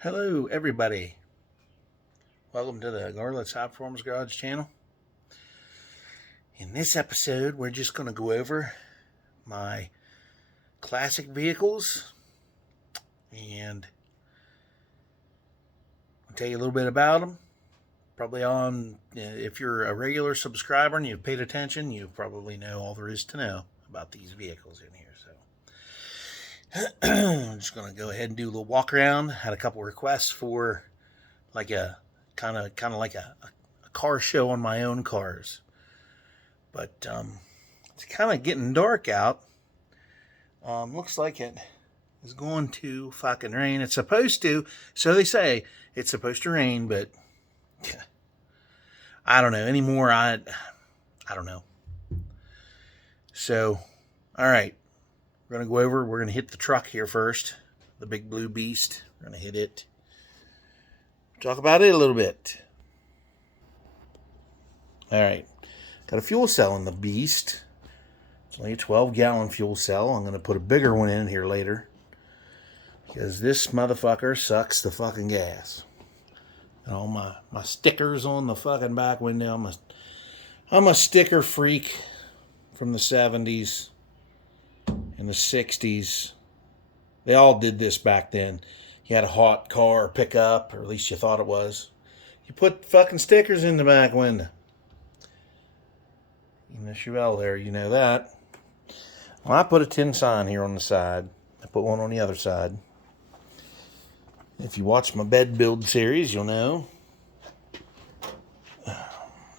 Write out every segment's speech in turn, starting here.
Hello, everybody. Welcome to the Garlitz Hyperformance Garage channel. In this episode, we're just going to go over my classic vehicles and I'll tell you a little bit about them. Probably if you're a regular subscriber and you've paid attention, you probably know all there is to know about these vehicles in here. I'm just going to go ahead and do a little walk around. Had a couple requests for like a kind of like a car show on my own cars. But it's kind of getting dark out. Looks like it is going to fucking rain. It's supposed to. So they say it's supposed to rain, but I don't know anymore. I don't know. So, all right. We're going to go over, we're going to hit the truck here first. The big blue beast. We're going to hit it. Talk about it a little bit. All right. Got a fuel cell in the beast. It's only a 12-gallon fuel cell. I'm going to put a bigger one in here later. Because this motherfucker sucks the fucking gas. And all my stickers on the fucking back window. I'm a sticker freak from the 70s. In the 60s, they all did this back then. You had a hot car pickup, or at least you thought it was. You put fucking stickers in the back window. In the Chevelle there, you know that. Well, I put a tin sign here on the side. I put one on the other side. If you watch my bed build series, you'll know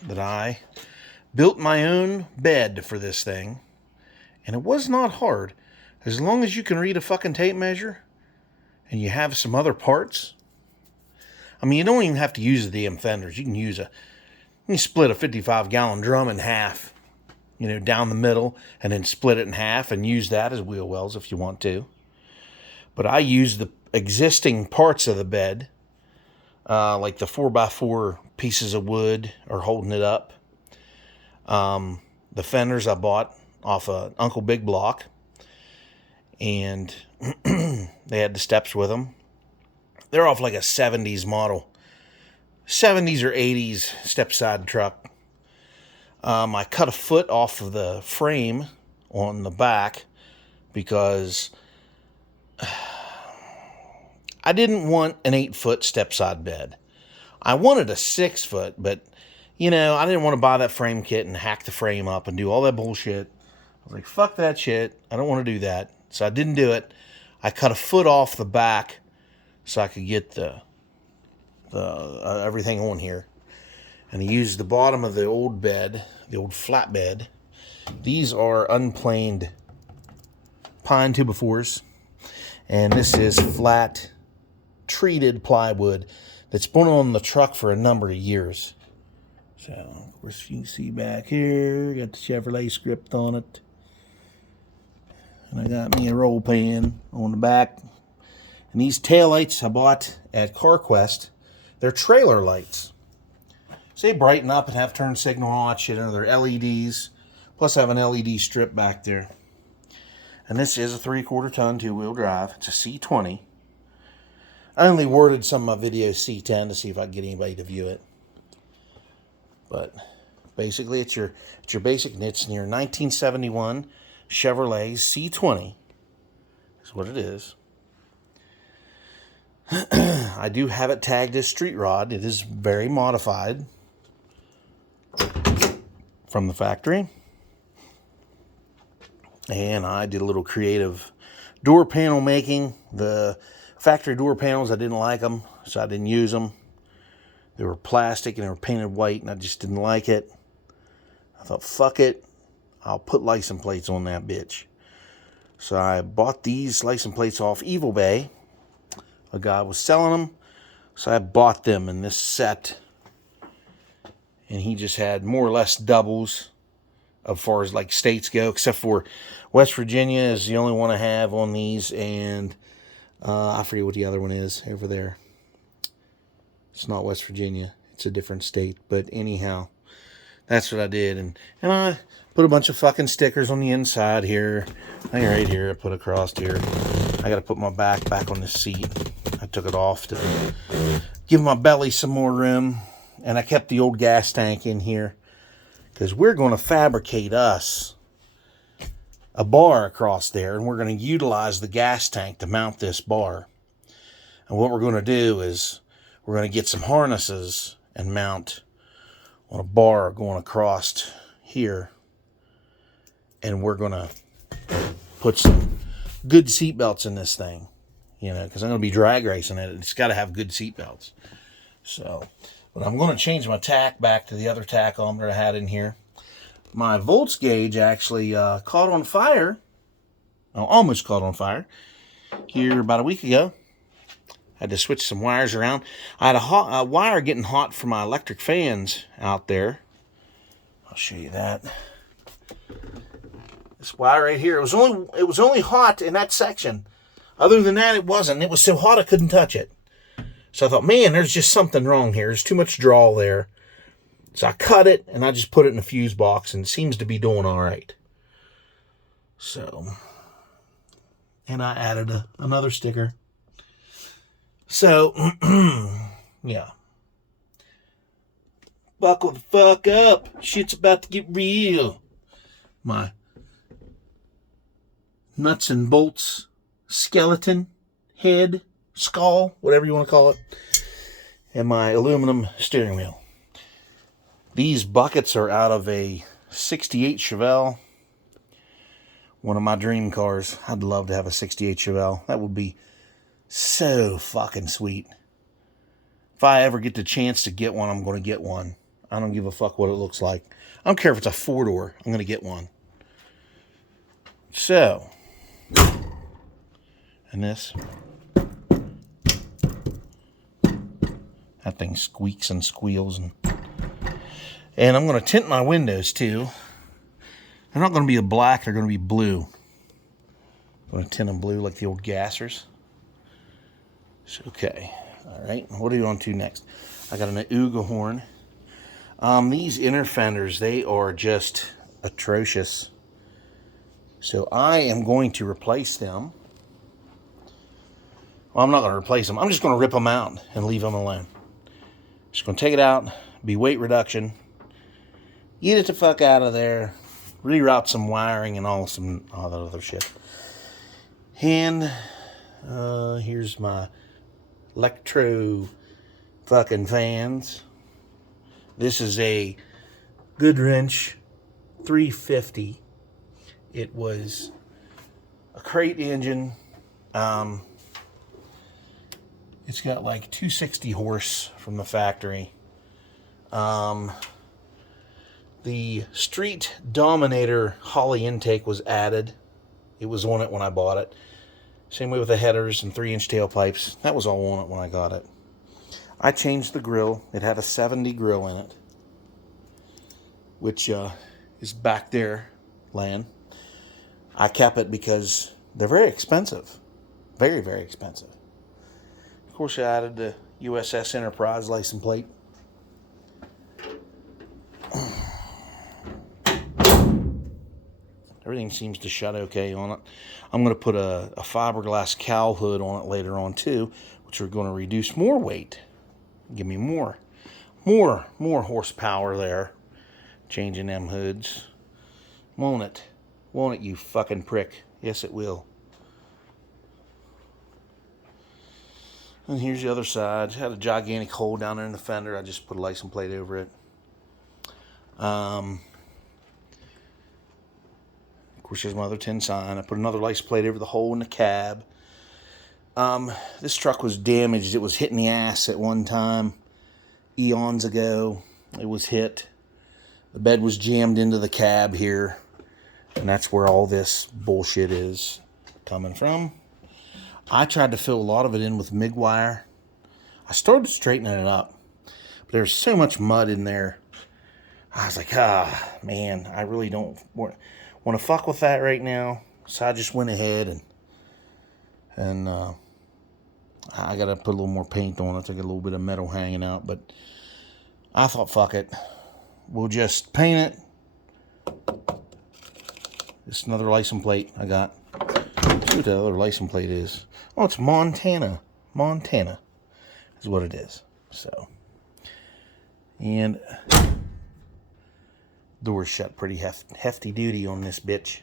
that I built my own bed for this thing. And it was not hard. As long as you can read a fucking tape measure and you have some other parts. I mean, you don't even have to use the damn fenders. You can split a 55-gallon drum in half, down the middle, and then split it in half and use that as wheel wells if you want to. But I use the existing parts of the bed, like the 4x4 pieces of wood are holding it up. The fenders I bought off a Uncle Big Block, and they had the steps with them. They're off like a 70s model, 70s or 80s step side truck. I cut a foot off of the frame on the back because I didn't want an 8-foot step side bed. I wanted a 6-foot, but I didn't want to buy that frame kit and hack the frame up and do all that bullshit. I was like, fuck that shit. I don't want to do that. So I didn't do it. I cut a foot off the back so I could get the everything on here. And I used the bottom of the old bed, the old flat bed. These are unplaned pine 2x4s. And this is flat treated plywood that's been on the truck for a number of years. So, of course, you can see back here, got the Chevrolet script on it. And I got me a roll pan on the back. And these taillights I bought at CarQuest, they're trailer lights. So they brighten up and have turn signal and all that shit. And they're LEDs. Plus I have an LED strip back there. And this is a 3/4 ton 2-wheel drive. It's a C20. I only worded some of my videos C10 to see if I can get anybody to view it. But basically it's your basic, and it's your 1971 Chevrolet C20 is what it is. I do have it tagged as street rod. It is very modified from the factory. And I did a little creative door panel making. The factory door panels, I didn't like them, so I didn't use them. They were plastic and they were painted white, and I just didn't like it. I thought, fuck it. I'll put license plates on that bitch. So I bought these license plates off Evil Bay. A guy was selling them. So I bought them in this set. And he just had more or less doubles as far as like states go. Except for West Virginia is the only one I have on these. And I forget what the other one is over there. It's not West Virginia. It's a different state. But anyhow, that's what I did. And I put a bunch of fucking stickers on the inside here. Right here. I put across here. I got to put my back on this seat. I took it off to give my belly some more room. And I kept the old gas tank in here because we're going to fabricate us a bar across there, and we're going to utilize the gas tank to mount this bar. And what we're going to do is we're going to get some harnesses and mount on a bar going across here, and we're going to put some good seat belts in this thing, you know, because I'm going to be drag racing it. It's got to have good seat belts. So, but I'm going to change my tack back to the other tachometer I had in here. My volts gauge actually caught on fire. Well, almost caught on fire here about a week ago. Had to switch some wires around. I had a wire getting hot for my electric fans out there. I'll show you that. This wire right here, it was only hot in that section. Other than that, it wasn't. It was so hot I couldn't touch it. So I thought, man, there's just something wrong here. There's too much draw there. So I cut it, and I just put it in a fuse box, and it seems to be doing all right. So, and I added another sticker. So, yeah. Buckle the fuck up. Shit's about to get real. My nuts and bolts, skeleton, head, skull, whatever you want to call it, and my aluminum steering wheel. These buckets are out of a 68 Chevelle. One of my dream cars. I'd love to have a 68 Chevelle. That would be so fucking sweet. If I ever get the chance to get one, I'm going to get one. I don't give a fuck what it looks like. I don't care if it's a 4-door. I'm going to get one. So, and this. That thing squeaks and squeals. And I'm going to tint my windows too. They're not going to be a black, they're going to be blue. I'm going to tint them blue like the old gassers. So, okay. Alright, what are you on to next? I got an Uga horn. These inner fenders, they are just atrocious. So I am going to replace them. Well, I'm not going to replace them. I'm just going to rip them out and leave them alone. Just going to take it out, be weight reduction. Get it the fuck out of there. Reroute some wiring and all that other shit. And here's my electro fucking fans. This is a Goodwrench 350. It was a crate engine. It's got like 260 horse from the factory. The Street Dominator Holly intake was added. It was on it when I bought it. Same way with the headers and 3-inch tailpipes. That was all on it when I got it. I changed the grill. It had a 70 grill in it, which is back there laying. I kept it because they're very expensive. Very, very expensive. Of course, I added the USS Enterprise license plate. Everything seems to shut okay on it. I'm going to put a fiberglass cowl hood on it later on too, which are going to reduce more weight. Give me more horsepower there. Changing them hoods. Won't it? Won't it, you fucking prick? Yes, it will. And here's the other side. Had a gigantic hole down there in the fender. I just put a license plate over it. Of course, there's my other tin sign. I put another license plate over the hole in the cab. This truck was damaged. It was hit in the ass at one time. Eons ago, it was hit. The bed was jammed into the cab here. And that's where all this bullshit is coming from. I tried to fill a lot of it in with MIG wire. I started straightening it up. But there's so much mud in there. I was like, man, I really don't want to fuck with that right now. So I just went ahead and I got to put a little more paint on it to get a little bit of metal hanging out. But I thought, fuck it. We'll just paint it. This is another license plate I got. Let's see what the other license plate is. Oh, it's Montana. Montana is what it is. So, and door's shut pretty hefty duty on this bitch.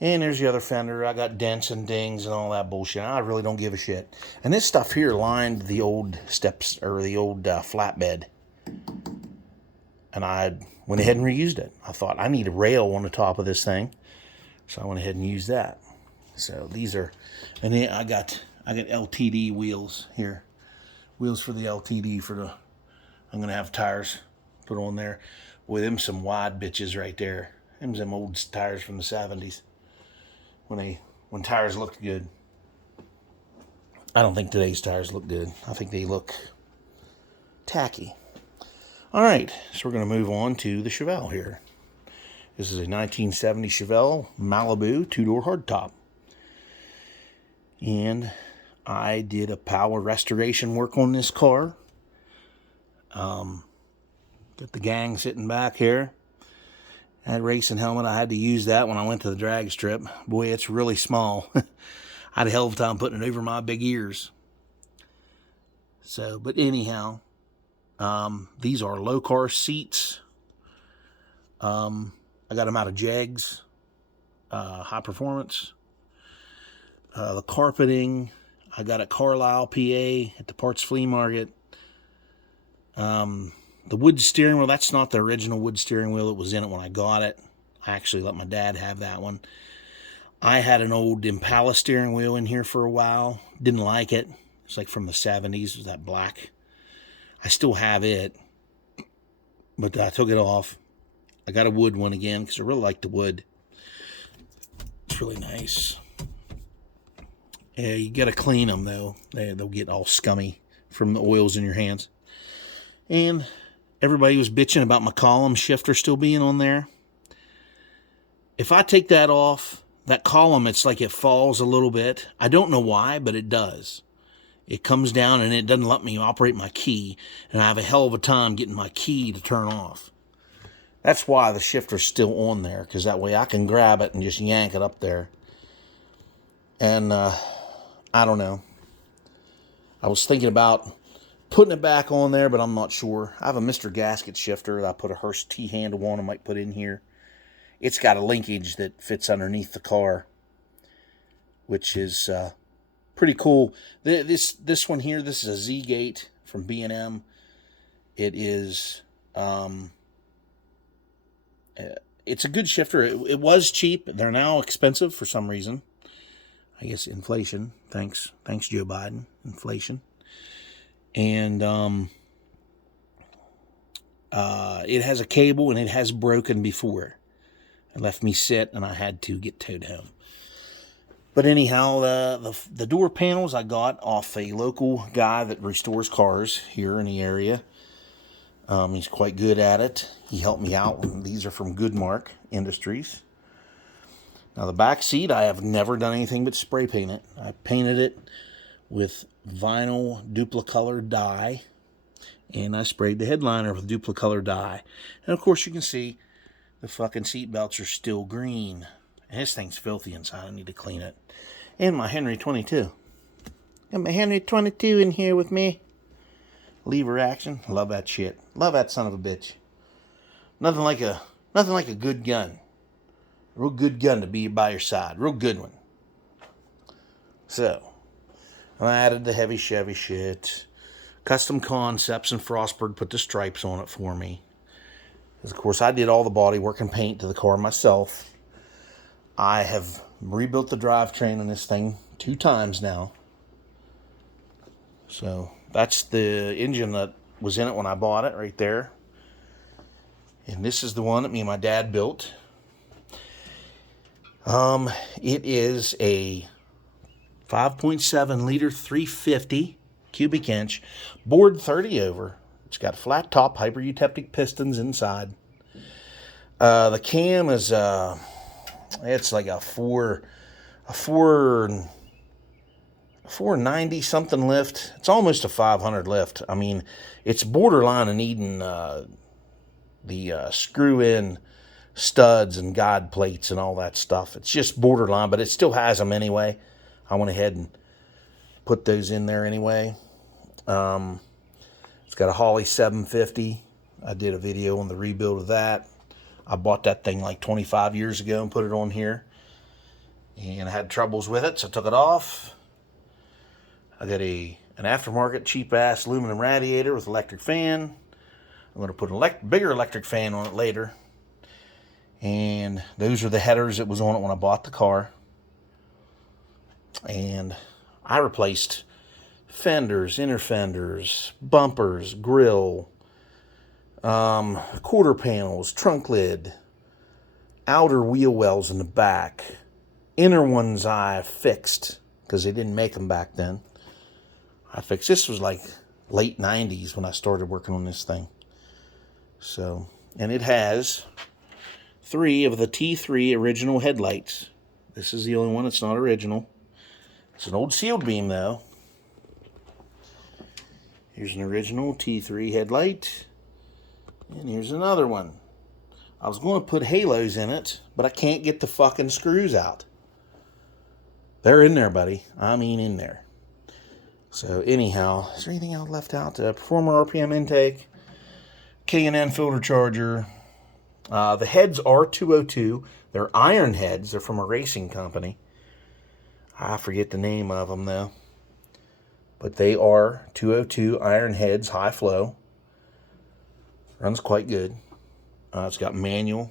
And there's the other fender. I got dents and dings and all that bullshit. I really don't give a shit. And this stuff here lined the old steps, or the old flatbed. And I went ahead and reused it. I thought, I need a rail on the top of this thing. So I went ahead and used that. So these are, and then I got LTD wheels here. Wheels for the LTD for the, I'm going to have tires put on there. With them some wide bitches right there. Them old tires from the 70s. When tires looked good. I don't think today's tires look good. I think they look tacky. All right, so we're going to move on to the Chevelle here. This is a 1970 Chevelle Malibu 2-door hardtop. And I did a power restoration work on this car. Got the gang sitting back here. That racing helmet, I had to use that when I went to the drag strip. Boy, it's really small. I had a hell of a time putting it over my big ears. So, but anyhow, these are low car seats. I got them out of Jegs, Hyperformance. The carpeting, I got at Carlisle, PA, at the Parts Flea Market. The wood steering wheel, that's not the original wood steering wheel. It was in it when I got it. I actually let my dad have that one. I had an old Impala steering wheel in here for a while. Didn't like it. It's like from the 70s. It was that black. I still have it. But I took it off. I got a wood one again because I really like the wood. It's really nice. Yeah, you got to clean them, though. They'll get all scummy from the oils in your hands. And everybody was bitching about my column shifter still being on there. If I take that off, that column, it's like it falls a little bit. I don't know why, but it does. It comes down and it doesn't let me operate my key. And I have a hell of a time getting my key to turn off. That's why the shifter's still on there, because that way I can grab it and just yank it up there. And I don't know. I was thinking about putting it back on there, but I'm not sure. I have a Mr. Gasket shifter that I put a Hurst T-handle on. I might put in here. It's got a linkage that fits underneath the car, which is pretty cool. This one here, this is a Z-Gate from B&M. It is, it's a good shifter. It was cheap. They're now expensive for some reason. I guess inflation. Thanks Joe Biden. Inflation. And it has a cable, and it has broken before. It left me sit, and I had to get towed home. But anyhow, the door panels I got off a local guy that restores cars here in the area. He's quite good at it. He helped me out. These are from Goodmark Industries. Now the back seat, I have never done anything but spray paint it. I painted it with vinyl Duplicolor dye, and I sprayed the headliner with Duplicolor dye. And of course you can see the fucking seat belts are still green. And this thing's filthy inside. I need to clean it. And my Henry 22. Got my Henry 22 in here with me. Lever action. Love that shit. Love that son of a bitch. Nothing like a good gun. Real good gun to be by your side. Real good one. So, I added the heavy Chevy shit. Custom concepts, and Frostburg put the stripes on it for me. Because, of course, I did all the body work and paint to the car myself. I have rebuilt the drivetrain on this thing 2 times now. So, that's the engine that was in it when I bought it right there. And this is the one that me and my dad built. It is a 5.7 liter 350 cubic inch bored 30 over. It's got flat top hyper-eutectic pistons inside. The cam is it's like a 490 something lift. It's almost a 500 lift. I mean, it's borderline and needing the screw in studs and guide plates and all that stuff. It's just borderline, but it still has them anyway. I went ahead and put those in there anyway. It's got a Holley 750. I did a video on the rebuild of that. I bought that thing like 25 years ago and put it on here. And I had troubles with it, so I took it off. I got an aftermarket cheap-ass aluminum radiator with electric fan. I'm going to put a bigger electric fan on it later. And those are the headers that was on it when I bought the car. And I replaced fenders, inner fenders, bumpers, grill, quarter panels, trunk lid, outer wheel wells in the back. Inner ones I fixed because they didn't make them back then. I fixed. This was like late 90s when I started working on this thing. So, and it has 3 of the T3 original headlights. This is the only one that's not original. It's an old sealed beam though. Here's an original T3 headlight. And here's another one. I was going to put halos in it, but I can't get the fucking screws out. They're in there, buddy. I mean in there. So anyhow, is there anything else left out? Performer RPM intake. K&N filter charger. The heads are 202. They're iron heads. They're from a racing company. I forget the name of them though. But they are 202 iron heads, high flow. Runs quite good. It's got manual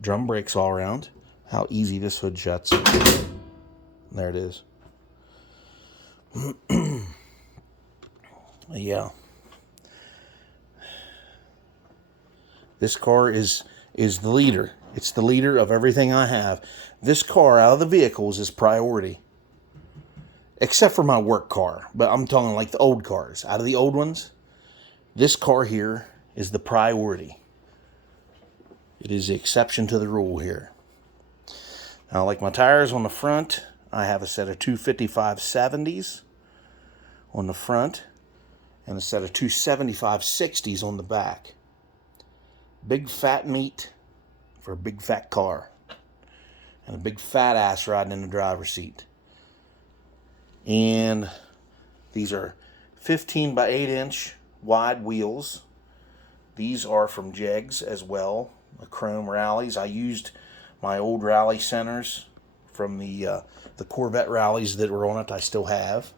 drum brakes all around. How easy this hood shuts. There it is. Yeah. This car is the leader. It's the leader of everything I have. This car out of the vehicles is priority. Except for my work car. But I'm talking like the old cars. Out of the old ones, this car here is the priority. It is the exception to the rule here. Now, like my tires on the front, I have a set of 255/70s on the front and a set of 275/60s on the back. Big fat meat for a big fat car. And a big fat ass riding in the driver's seat. And these are 15 by 8 inch wide wheels. These are from Jegs as well. The chrome rallies. I used my old rally centers from the Corvette rallies that were on it. I still have.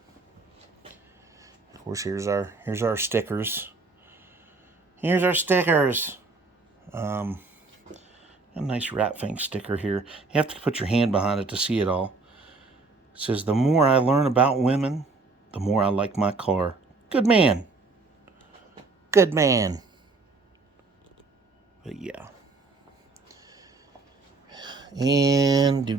Of course, here's our stickers. Here's our stickers. A nice Rat Fink sticker here. You have to put your hand behind it to see it all. It says, "The more I learn about women, the more I like my car." Good man. Good man. But yeah. And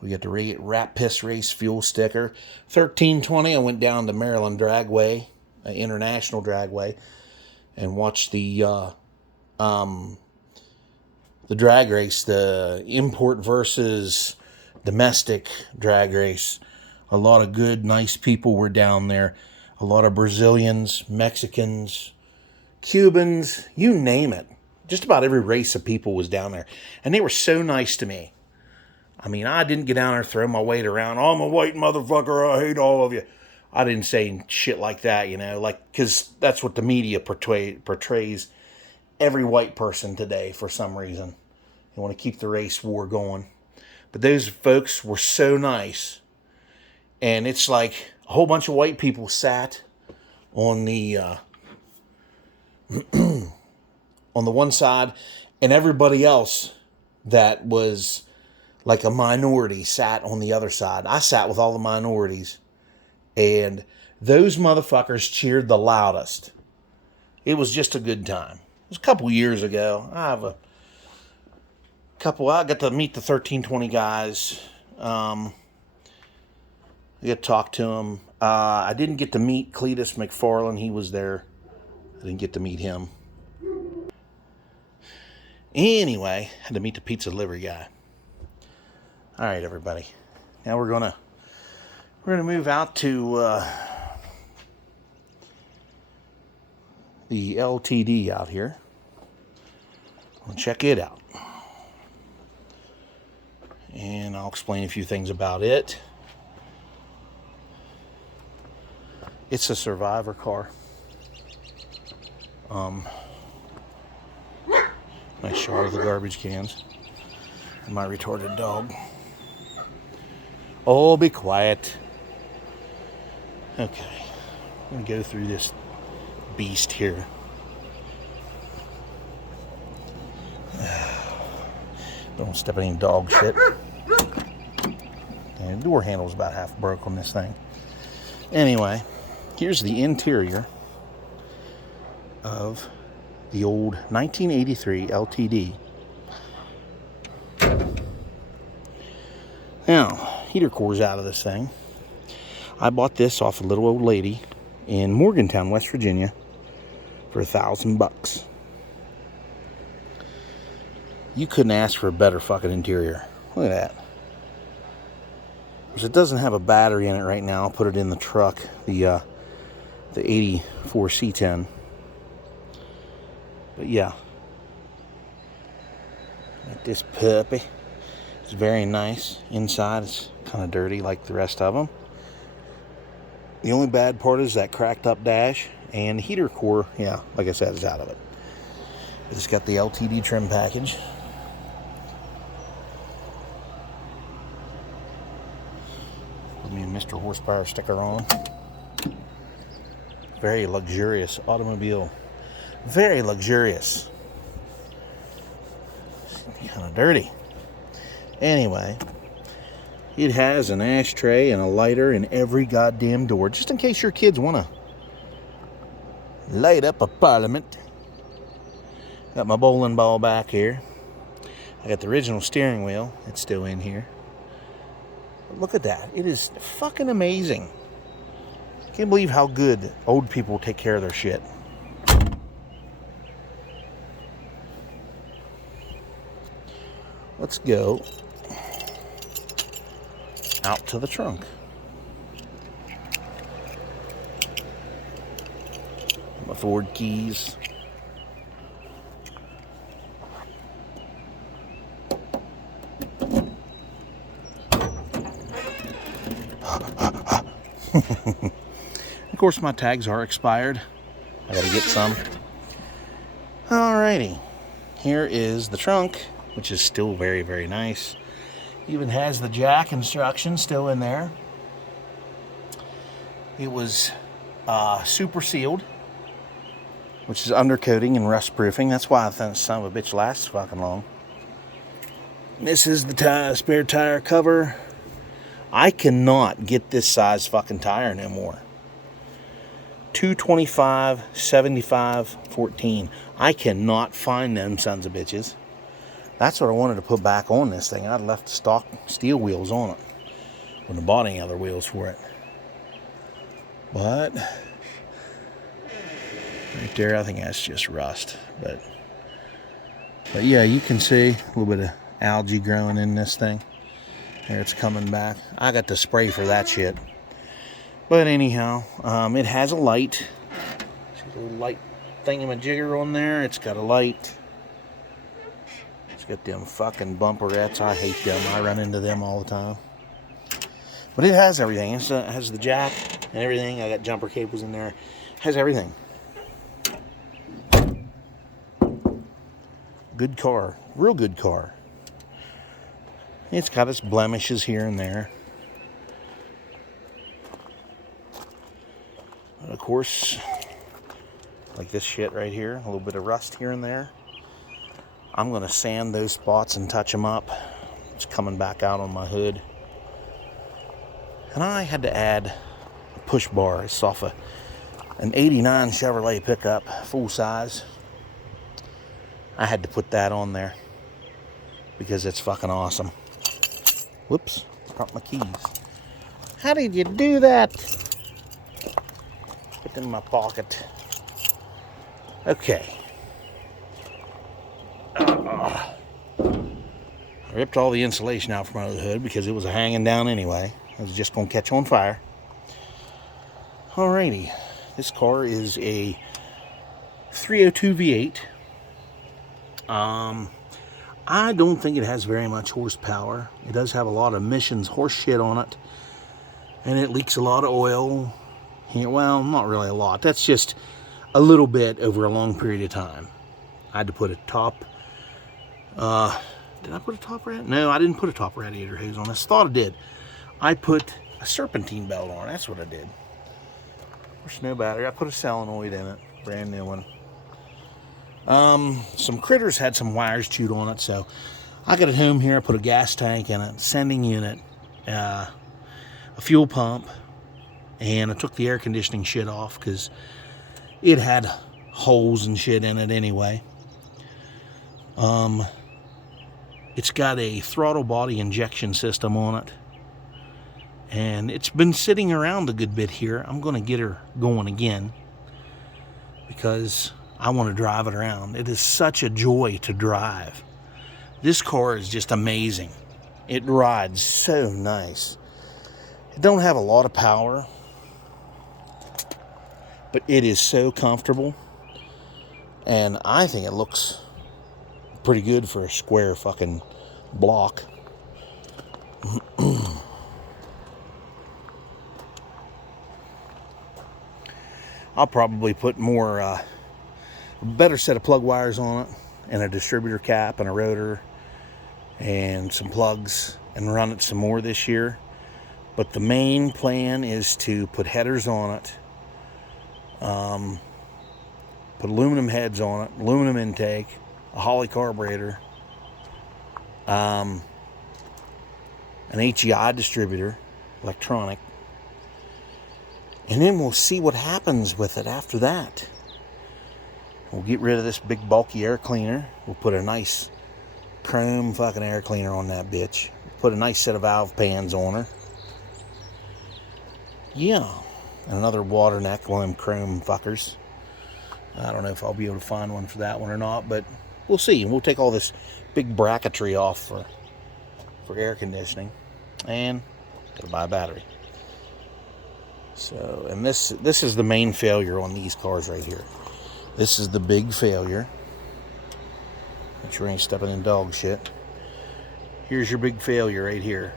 we got the Rat Piss Race fuel sticker. 1320. I went down to Maryland Dragway, International Dragway, and watched the drag race, the import versus domestic drag race. A lot of good, nice people were down there. A lot of Brazilians, Mexicans, Cubans, you name it. Just about every race of people was down there. And they were so nice to me. I mean, I didn't get down there and throw my weight around. "Oh, I'm a white motherfucker, I hate all of you." I didn't say shit like that, you know, like, because that's what the media portrays every white person today for some reason. They want to keep the race war going. But those folks were so nice. And it's like a whole bunch of white people sat on the on the one side, and everybody else that was like a minority sat on the other side. I sat with all the minorities, and those motherfuckers cheered the loudest. It was just a good time. It was a couple years ago. I got to meet the 1320 guys. I got to talk to them. I didn't get to meet Cletus McFarlane. He was there. I didn't get to meet him. Anyway, had to meet the pizza delivery guy. All right, everybody. Now we're gonna move out to the LTD out here. We'll check it out, and I'll explain a few things about it. It's a Survivor car. Nice shot of the garbage cans. And my retarded dog. Oh, be quiet. Okay. I'm going to go through this beast here. Don't step in any dog shit. And the door handle's about half broke on this thing. Anyway, here's the interior of the old 1983 LTD. Now, heater core's out of this thing. I bought this off a little old lady in Morgantown, West Virginia for $1,000. You couldn't ask for a better fucking interior. Look at that. Because it doesn't have a battery in it right now. I'll put it in the truck, the 84 C10. But yeah, got this puppy. It's very nice. Inside it's kind of dirty like the rest of them. The only bad part is that cracked up dash, and the heater core, yeah, like I said, is out of it. It's got the LTD trim package. Put me a Mr. Horsepower sticker on. Very luxurious automobile. Very luxurious. Kind of dirty. Anyway, it has an ashtray and a lighter in every goddamn door, just in case your kids want to light up a parliament. Got my bowling ball back here. I got the original steering wheel. It's still in here. But look at that. It is fucking amazing. Can't believe how good old people take care of their shit. Let's go out to the trunk. My Ford keys. Of course, my tags are expired. I gotta get some. Alrighty. Here is the trunk, which is still very, very nice. Even has the jack instructions still in there. It was super sealed, which is undercoating and rust proofing. That's why I think son of a bitch lasts fucking long. This is the spare tire cover. I cannot get this size fucking tire no more. 225, 75, 14. I cannot find them sons of bitches. That's what I wanted to put back on this thing. I'd left stock steel wheels on it. Wouldn't have bought any other wheels for it. But right there, I think that's just rust. But yeah, you can see a little bit of algae growing in this thing. There, it's coming back. I got the spray for that shit. But anyhow, it has a light. See a little light thingamajigger on there. It's got a light. It's got them fucking bumperettes. I hate them. I run into them all the time. But it has everything. It has the jack and everything. I got jumper cables in there. It has everything. Good car. Real good car. It's got its blemishes here and there. And of course, like this shit right here. A little bit of rust here and there. I'm going to sand those spots and touch them up. It's coming back out on my hood. And I had to add a push bar. It's off an 89 Chevrolet pickup, full size. I had to put that on there because it's fucking awesome. Whoops, dropped my keys. How did you do that? Put them in my pocket. Okay. I ripped all the insulation out from under the hood because it was hanging down anyway. It was just going to catch on fire. Alrighty. This car is a 302 V8. I don't think it has very much horsepower. It does have a lot of emissions horse shit on it. And it leaks a lot of oil. here. Well, not really a lot. That's just a little bit over a long period of time. I had to put a top. Did I put a top radiator? No, I didn't put a top radiator hose on. I thought I did. I put a serpentine belt on. That's what I did. There's no battery. I put a solenoid in it. Brand new one. Some critters had some wires chewed on it, so I got it home here. I put a gas tank in it, sending unit, a fuel pump, and I took the air conditioning shit off because it had holes and shit in it anyway. It's got a throttle body injection system on it, and it's been sitting around a good bit here. I'm going to get her going again because I want to drive it around. It is such a joy to drive. This car is just amazing. It rides so nice. It don't have a lot of power, but it is so comfortable, and I think it looks pretty good for a square fucking block. I'll probably put more, a better set of plug wires on it, and a distributor cap and a rotor and some plugs, and run it some more this year. But the main plan is to put headers on it, put aluminum heads on it, aluminum intake, a Holley carburetor, an HEI distributor, electronic, and then we'll see what happens with it after that. We'll get rid of this big bulky air cleaner. We'll put a nice chrome fucking air cleaner on that bitch. Put a nice set of valve pans on her. Yeah, and another water neck, one of them chrome fuckers. I don't know if I'll be able to find one for that one or not, but we'll see. We'll take all this big bracketry off for air conditioning, and gotta buy a battery. So, and this is the main failure on these cars right here. This is the big failure. Make sure I ain't stepping in dog shit. Here's your big failure right here.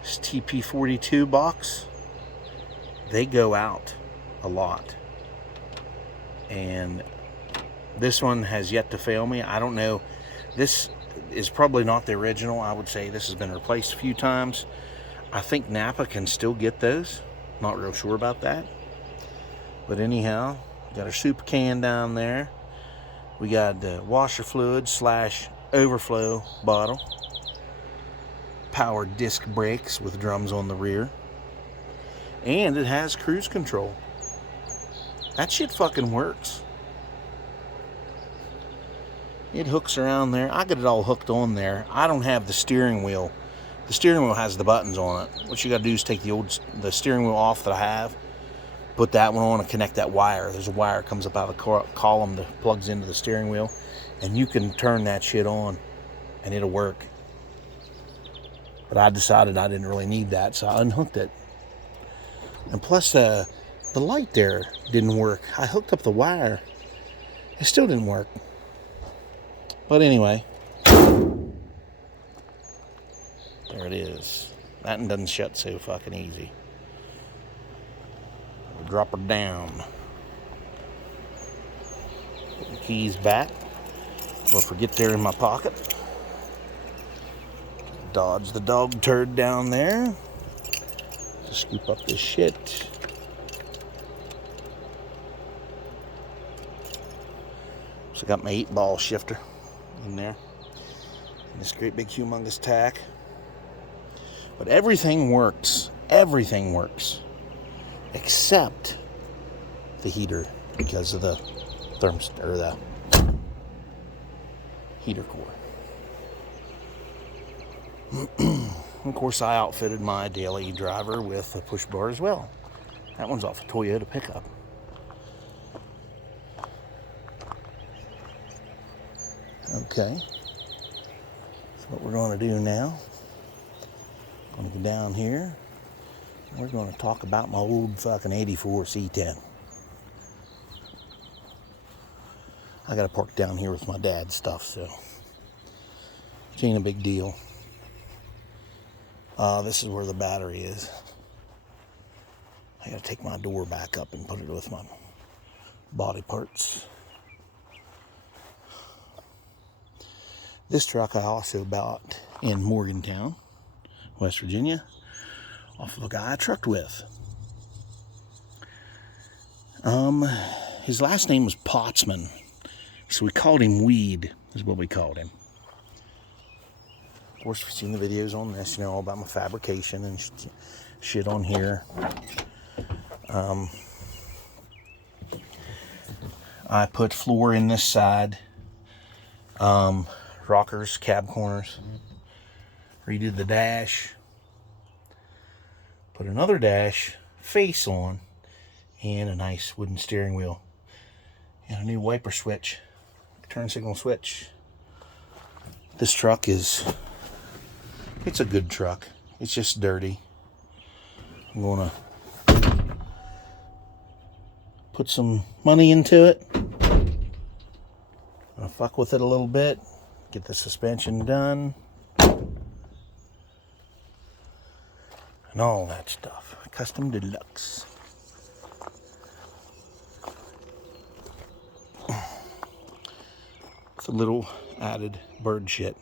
This TP42 box, they go out a lot. And this one has yet to fail me. I don't know. This is probably not the original. I would say this has been replaced a few times. I think Napa can still get those. Not real sure about that. But anyhow, got our soup can down there. We got the washer fluid / overflow bottle. Power disc brakes with drums on the rear. And it has cruise control. That shit fucking works. It hooks around there. I got it all hooked on there. I don't have the steering wheel. The steering wheel has the buttons on it. What you got to do is take the steering wheel off that I have, put that one on and connect that wire. There's a wire that comes up out of the column that plugs into the steering wheel, and you can turn that shit on and it'll work. But I decided I didn't really need that, so I unhooked it. And plus the light there didn't work. I hooked up the wire. It still didn't work. But anyway, there it is. That one doesn't shut so fucking easy. We'll drop her down. Put the keys back. We'll forget they're in my pocket. Dodge the dog turd down there. Just scoop up this shit. So I got my 8-ball shifter in there. And this great big humongous tack. But everything works. Everything works. Except the heater, because of the thermostat or the heater core. Of course, I outfitted my daily driver with a push bar as well. That one's off a Toyota pickup. Okay. So what we're going to do now, I'm going to go down here. We're going to talk about my old fucking 84 C10. I got to park down here with my dad's stuff, so it ain't a big deal. This is where the battery is. I gotta take my door back up and put it with my body parts. This truck I also bought in Morgantown, West Virginia, off of a guy I trucked with. His last name was Potsman, so we called him Weed, is what we called him. Of course, if you've seen the videos on this, you know all about my fabrication and shit on here. I put floor in this side, rockers, cab corners, redid the dash, put another dash face on, and a nice wooden steering wheel, and a new wiper switch, turn signal switch. This truck it's a good truck. It's just dirty. I'm gonna put some money into it. I'm gonna fuck with it a little bit, get the suspension done, and all that stuff. Custom Deluxe. It's a little added bird shit.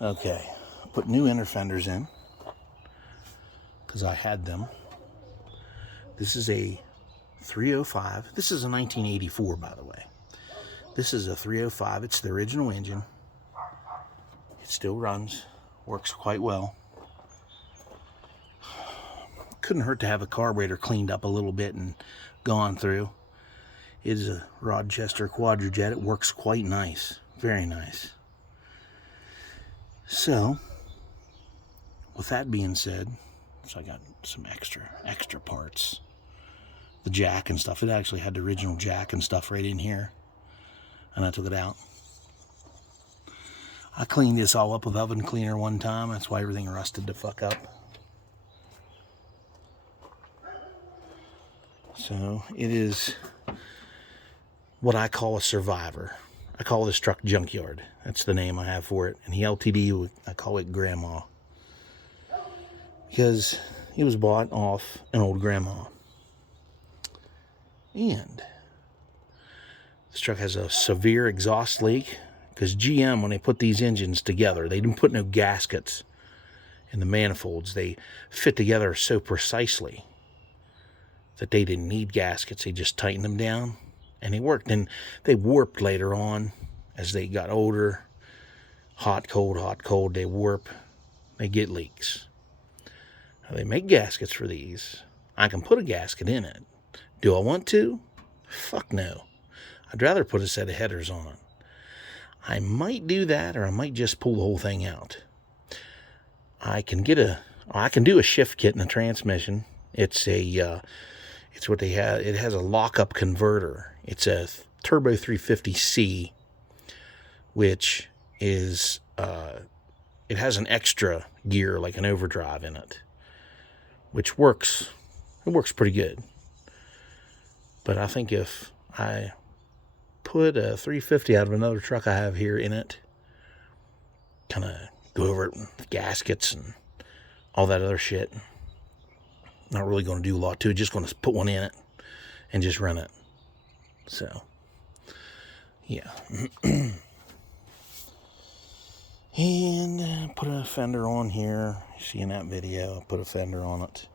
Okay, put new inner fenders in because I had them. This is a 305. This is a 1984, by the way. This is a 305. It's the original engine. It still runs, works quite well. Couldn't hurt to have the carburetor cleaned up a little bit and gone through. It is a Rochester Quadrajet. It works quite nice, very nice. So, with that being said, so I got some extra parts. The jack and stuff. It actually had the original jack and stuff right in here, and I took it out. I cleaned this all up with oven cleaner one time. That's why everything rusted the fuck up. So it is what I call a survivor. I call this truck Junkyard. That's the name I have for it. And the LTD, I call it Grandma, because it was bought off an old grandma. And this truck has a severe exhaust leak, because GM, when they put these engines together, they didn't put no gaskets in the manifolds. They fit together so precisely that they didn't need gaskets. They just tightened them down, and they worked. And they warped later on as they got older. Hot, cold, they warp. They get leaks. Now, they make gaskets for these. I can put a gasket in it. Do I want to? Fuck no. I'd rather put a set of headers on it. I might do that, or I might just pull the whole thing out. I can do a shift kit in the transmission. It's what they have. It has a lockup converter. It's a Turbo 350C, which is, it has an extra gear, like an overdrive in it, which works. It works pretty good. But I think if I put a 350 out of another truck I have here in it, kind of go over it with gaskets and all that other shit, not really going to do a lot to it, just going to put one in it and just run it. So, yeah. And put a fender on here. You see in that video, I put a fender on it.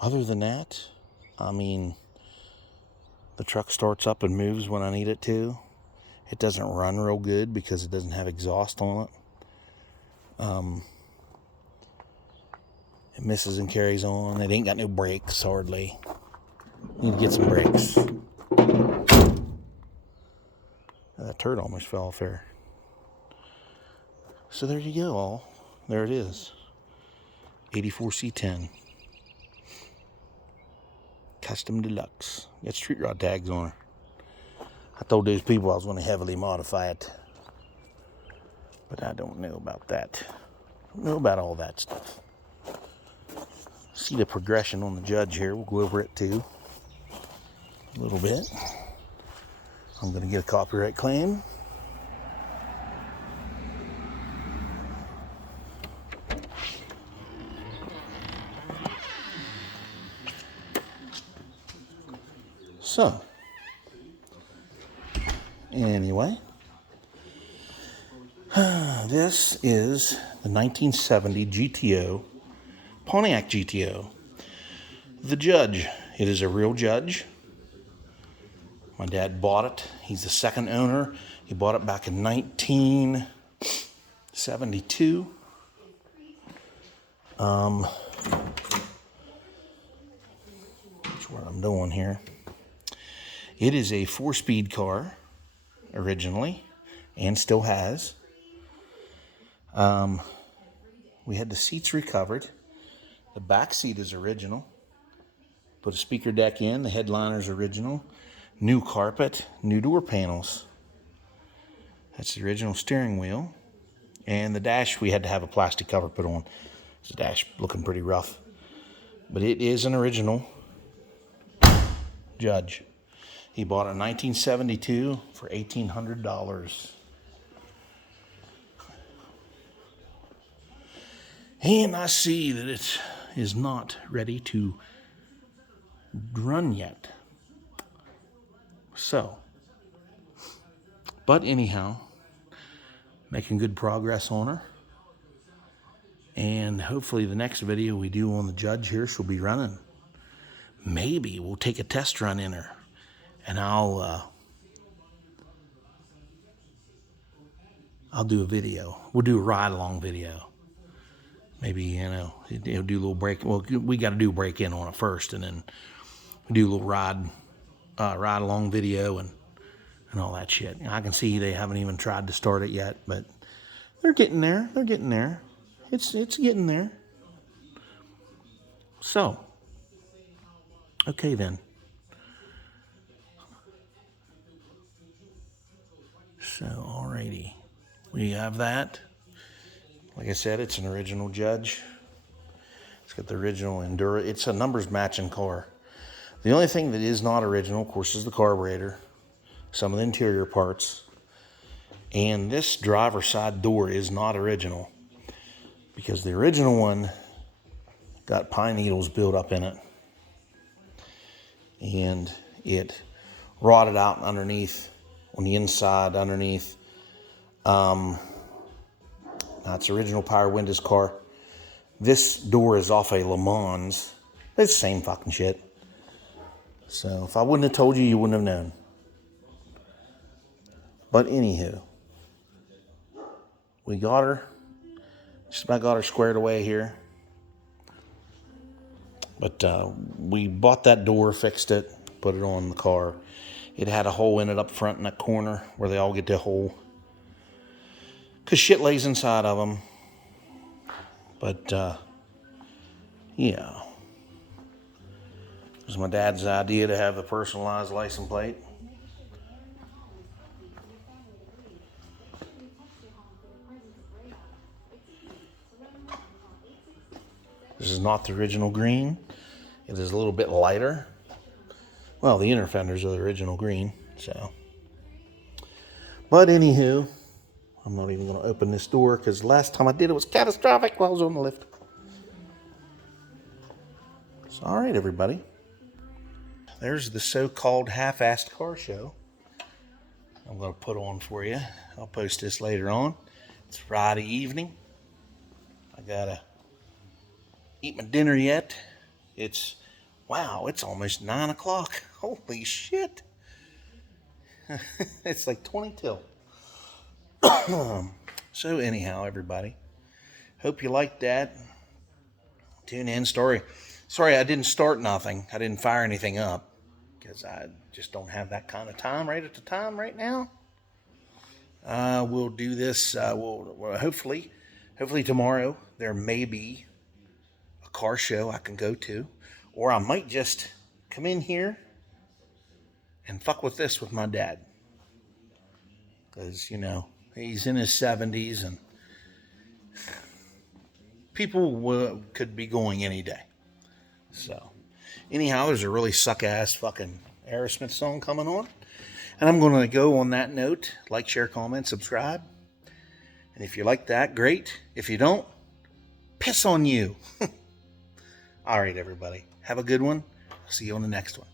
Other than that, I mean, the truck starts up and moves when I need it to. It doesn't run real good because it doesn't have exhaust on it. It misses and carries on. It ain't got no brakes, hardly. Need to get some brakes. That turd almost fell off there. So there you go, all. There it is. 84 C10. Custom Deluxe. Got street rod tags on her. I told those people I was going to heavily modify it, but I don't know about that. I don't know about all that stuff. See the progression on the Judge here. We'll go over it too a little bit. I'm going to get a copyright claim. So, anyway, this is the 1970 GTO, Pontiac GTO. The Judge. It is a real Judge. My dad bought it. He's the second owner. He bought it back in 1972. That's what I'm doing here. It is a 4-speed car, originally, and still has. We had the seats recovered. The back seat is original. Put a speaker deck in. The headliner's original. New carpet, new door panels. That's the original steering wheel. And the dash, we had to have a plastic cover put on. The dash looking pretty rough. But it is an original Judge. He bought it in 1972 for $1,800. And I see that it is not ready to run yet. So, but anyhow, making good progress on her. And hopefully the next video we do on the Judge here, she'll be running. Maybe we'll take a test run in her. And I'll do a video. We'll do a ride-along video. Maybe, you know, do a little break. Well, we got to do a break-in on it first, and then do a little ride-along video and all that shit. I can see they haven't even tried to start it yet, but they're getting there. They're getting there. It's getting there. So, okay then. So, alrighty. We have that. Like I said, it's an original Judge. It's got the original Enduro. It's a numbers matching car. The only thing that is not original, of course, is the carburetor, some of the interior parts, and this driver's side door is not original because the original one got pine needles built up in it, and it rotted out underneath, on the inside underneath. That's original power windows car. This door is off a Le Mans. It's the same fucking shit. So if I wouldn't have told you, you wouldn't have known. But anywho, we got her. Just about got her squared away here. But we bought that door, fixed it, put it on the car. It had a hole in it up front in that corner where they all get their hole. Because shit lays inside of them. But, yeah. It was my dad's idea to have the personalized license plate. This is not the original green. It is a little bit lighter. Well, the inner fenders are the original green, so. But anywho, I'm not even going to open this door because last time I did it was catastrophic while I was on the lift. So, all right, everybody. There's the so-called half-assed car show I'm going to put on for you. I'll post this later on. It's Friday evening. I got to eat my dinner yet. It's almost 9 o'clock. Holy shit. It's like 20 till. So anyhow, everybody, hope you liked that. Tune in. Sorry I didn't start nothing. I didn't fire anything up because I just don't have that kind of time right now. We'll do this. We'll hopefully tomorrow there may be a car show I can go to, or I might just come in here and fuck with this with my dad, because he's in his 70s and people could be going any day. So anyhow, there's a really suck-ass fucking Aerosmith song coming on. And I'm going to go on that note. Like, share, comment, subscribe. And if you like that, great. If you don't, piss on you. All right, everybody. Have a good one. I'll see you on the next one.